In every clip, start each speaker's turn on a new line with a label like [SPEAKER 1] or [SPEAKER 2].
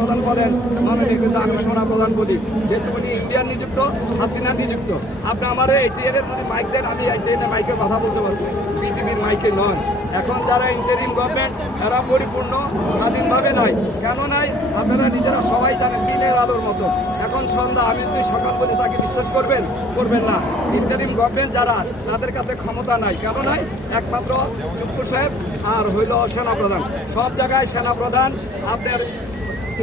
[SPEAKER 1] প্রধান বলেন মাননীয় কিন্তু আমি সোনা প্রধান বলি যেহেতু উনি ইন্ডিয়ান নিযুক্ত হাসিনা নিযুক্ত। আপনি আমার এই টিএনের যদি মাইক দেন, আমি এই টিএনের মাইকে কথা বলতে পারব। বিজেপির মাইকে নয়। এখন যারা ইন্টারিম গভর্নমেন্ট তারা পরিপূর্ণ, স্বাধীনভাবে নয় কেন নাই? আপনারা নিজেরা সবাই জানেন, দিনের আলোর মতো। এখন সন্ধ্যা, আমি যদি সকাল বলে, তাকে বিশ্বাস করবেন? করবেন না। ইন্টারিম গভর্নমেন্ট যারা, তাদের কাছে ক্ষমতা নাই। কেন নাই? একমাত্র চুপ্পু সাহেব আর হইল সেনাপ্রধান। সব জায়গায় সেনাপ্রধান, আপনার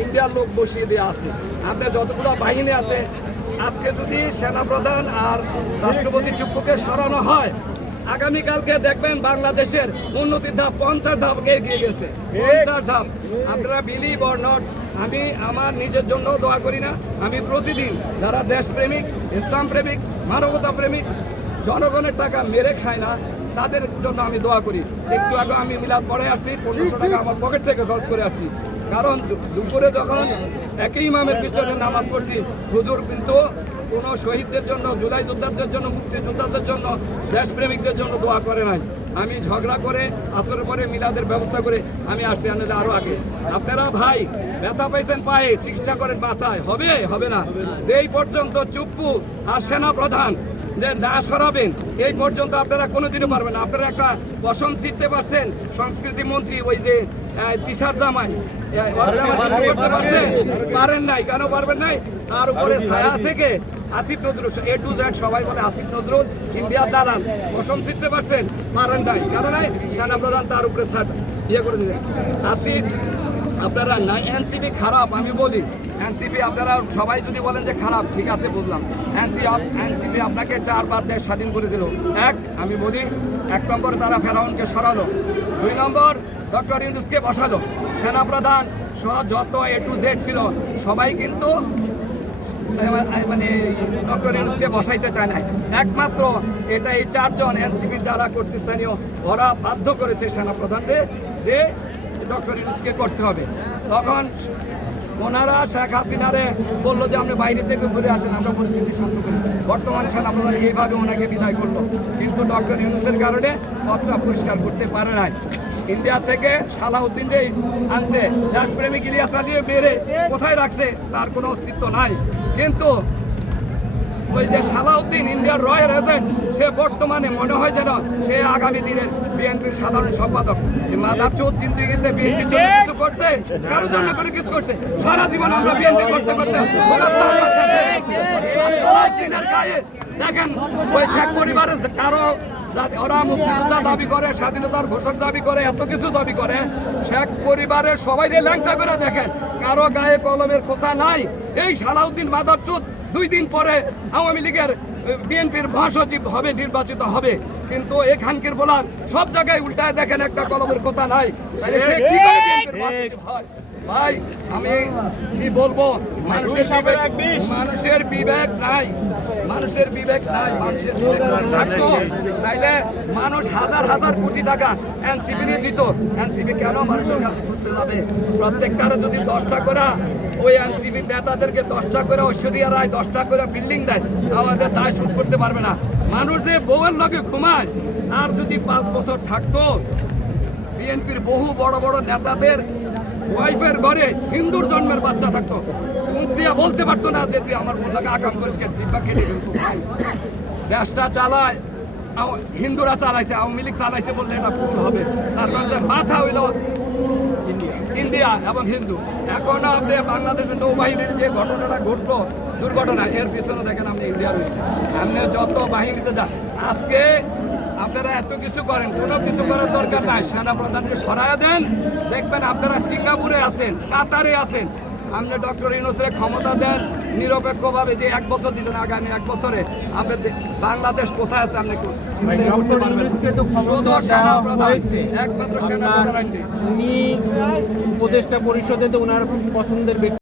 [SPEAKER 1] ইন্ডিয়ার লোক বসিয়ে দিয়ে আছে। আপনার যতগুলো বাহিনী আছে, আজকে যদি সেনাপ্রধান আর রাষ্ট্রপতি চুপ্পুকে সরানো হয়, আগামীকালকে দেখবেন বাংলাদেশের উন্নতির ধাপ, পঞ্চাশ ধাপ এগিয়ে গেছে। পঞ্চাশ ধাপ। আপনারা বিলিভ অর নট আমি আমার নিজের জন্য দোয়া করি না। আমি প্রতিদিন যারা দেশপ্রেমিক ইসলাম প্রেমিক মানবতা প্রেমিক জনগণের টাকা মেরে খায় না, তাদের জন্য আমি দোয়া করি। একটু আগে আমি মিলাদ পড়ে আসছি, পনেরোশো টাকা আমার পকেট থেকে খরচ করে আসছি। কারণ দুপুরে যখন একই ইমামের পিছনে নামাজ পড়ছি, হুজুর কিন্তু কোনো শহীদদের জন্য, জুলাই যোদ্ধাদের জন্য মুক্তিযোদ্ধাদের জন্য, দেশপ্রেমিকদের জন্য দোয়া করে নাই। আমি ঝগড়া করে আসরের পরে মিলাদের ব্যবস্থা করে আমি আসছি আনলে আরও আগে। আপনারা ভাই, ব্যথা পাইছেন পায়ে, চিকিৎসা করেন মাথায়। হবে? হবে না। যেই পর্যন্ত চুপ্পু আর সেনা প্রধান যে না সরাবেন এই পর্যন্ত আপনারা কোনোদিনও পারবেন না। আপনারা একটা পশম শিখতে পারছেন সংস্কৃতি মন্ত্রী ওই যে তিশার জামাই? পারেন নাই কেন পারবেন নাই? তার উপরে ছায়া থেকে Asif Nazrul A to Z সবাই বলে আসিফ নজরুল ইন্ডিয়ার দালাল। পশম শিখতে পারছেন পারেন নাই। কেন নাই? সেনাপ্রধান তার উপরে ছাড় ইয়ে করে দিলেন। আসিফ আপনারা না এনসিপি খারাপ, আমি বলি। এনসিপি আপনারা সবাই যদি বলেন যে খারাপ, ঠিক আছে, বুঝলাম। এনসি এনসিপি আপনাকে চারবার দেশ স্বাধীন করে দিল। এক, আমি বলি, এক নম্বর তারা ফেরাউনকে সরালো। দুই নম্বর, ডক্টর ইউনুসকে বসালো। সেনাপ্রধান, সহ যত এ টু জেড ছিল, সবাই কিন্তু মানে ডক্টর ইউনুসকে বসাইতে চায় না একমাত্র এটা এই চারজন এনসিপি যারা কর্তৃস্থানীয়, ওরা বাধ্য করেছে সেনাপ্রধানকে যে ডক্টর ইউনুসকে করতে হবে। তখন ওনারা শেখ হাসিনারে বলল যে, আপনি বাইরে থেকে ঘুরে আসেন, আমরা পরিস্থিতি শান্ত করি। বর্তমানে সেনাপ্রধান এইভাবে ওনাকে বিদায় করল। কিন্তু ডক্টর ইউনুসের কারণে পথটা পরিষ্কার করতে পারে নাই। ইন্ডিয়া থেকে সালাউদ্দিন রে আনছে। দেশপ্রেমিক ইলিয়াস দিয়ে মেরে কোথায় রাখছে, তার কোনো অস্তিত্ব নাই। কিন্তু ওই যে সালাউদ্দিন ইন্ডিয়ার রয়্যাল এজেন্ট, সে বর্তমানে মনে হয় যেন সে আগামী দিনের বিএনপির সাধারণ সম্পাদক। মাদার চৌধ জিন্দিগিতে বিএনপির জন্য কিছু করছে, কারোর জন্য করে কিছু করছে? সারা জীবন আমরা বিএনপি করতে করতে দেখেন, ওই শেখ পরিবারের কারও ওরা মুক্তিযোদ্ধা দাবি করে, স্বাধীনতার ঘোষক দাবি করে, এত কিছু দাবি করে। শেখ পরিবারের সবাই ল্যাংটা করে দেখেন, কারও গায়ে কলমের খোসা নাই। এই সালাউদ্দিন মাদার মাদারচুত দুই দিন পরে আওয়ামী লীগের বিএনপির মহাসচিব হবে নির্বাচিত হবে। কিন্তু এখানকার বলার সব জায়গায় উল্টায় দেখেন একটা কলমের কথা নাই। তাহলে সে কি করে বিএনপির মহাসচিব হয়? ভাই আমি কি বলব? মানুষের বিবেক মানুষের বিবেক নাই। মানুষের বিবেক নাই মানুষের বিবেক থাকতো। তাইলে মানুষ হাজার হাজার কোটি টাকা এনসিপি দিত। এনসিপি কেন মানুষের কাছে খুঁজতে যাবে? প্রত্যেকটারে যদি দশটা করে ওই এনসিপি নেতাদেরকে দশটা করে ঐশ্বরিয়া রায়, দশটা করে বিল্ডিং দেয়, আমাদের দায় শোধ করতে পারবে না। মানুষ যে বউয়ের লগে ঘুমায়, আর যদি পাঁচ বছর থাকতো, বিএনপির বহু বড় বড় নেতাদের ওয়াইফের ঘরে হিন্দুর জন্মের বাচ্চা থাকতো। মুখ বলতে পারতো না যে তুই আমার বললাকে আকাম করিস জিব্বা কেটে ফেলতো দেশটা চালায় হিন্দুরা চালাইছে, আওয়ামী লীগ চালাইছে বললে এটা ভুল হবে। তার কারণ যে মাথা হইল ইন্ডিয়া এবং হিন্দু। এখন আপনি বাংলাদেশের নৌবাহিনীর যে ঘটনাটা ঘটল, দুর্ঘটনা, এর পিছনে দেখেন আপনি ইন্ডিয়া রয়েছে। আপনি যত বাহিনীতে যান, আজকে আপনারা এত কিছু করেন, কোনো কিছু করার দরকার নাই। সেনাপ্রধানকে সরাইয়া দেন, দেখবেন আপনারা সিঙ্গাপুরে আছেন, কাতারে আছেন। আপনি ডক্টর ইউনুসের ক্ষমতা দেন নিরপেক্ষভাবে যে এক বছর দিয়েছেন আগামী এক বছরে আপনি বাংলাদেশ কোথায় আছে আপনি। একমাত্র সেনা
[SPEAKER 2] উনি উপদেষ্টা পরিষদে তো ওনার পছন্দের ব্যক্তি।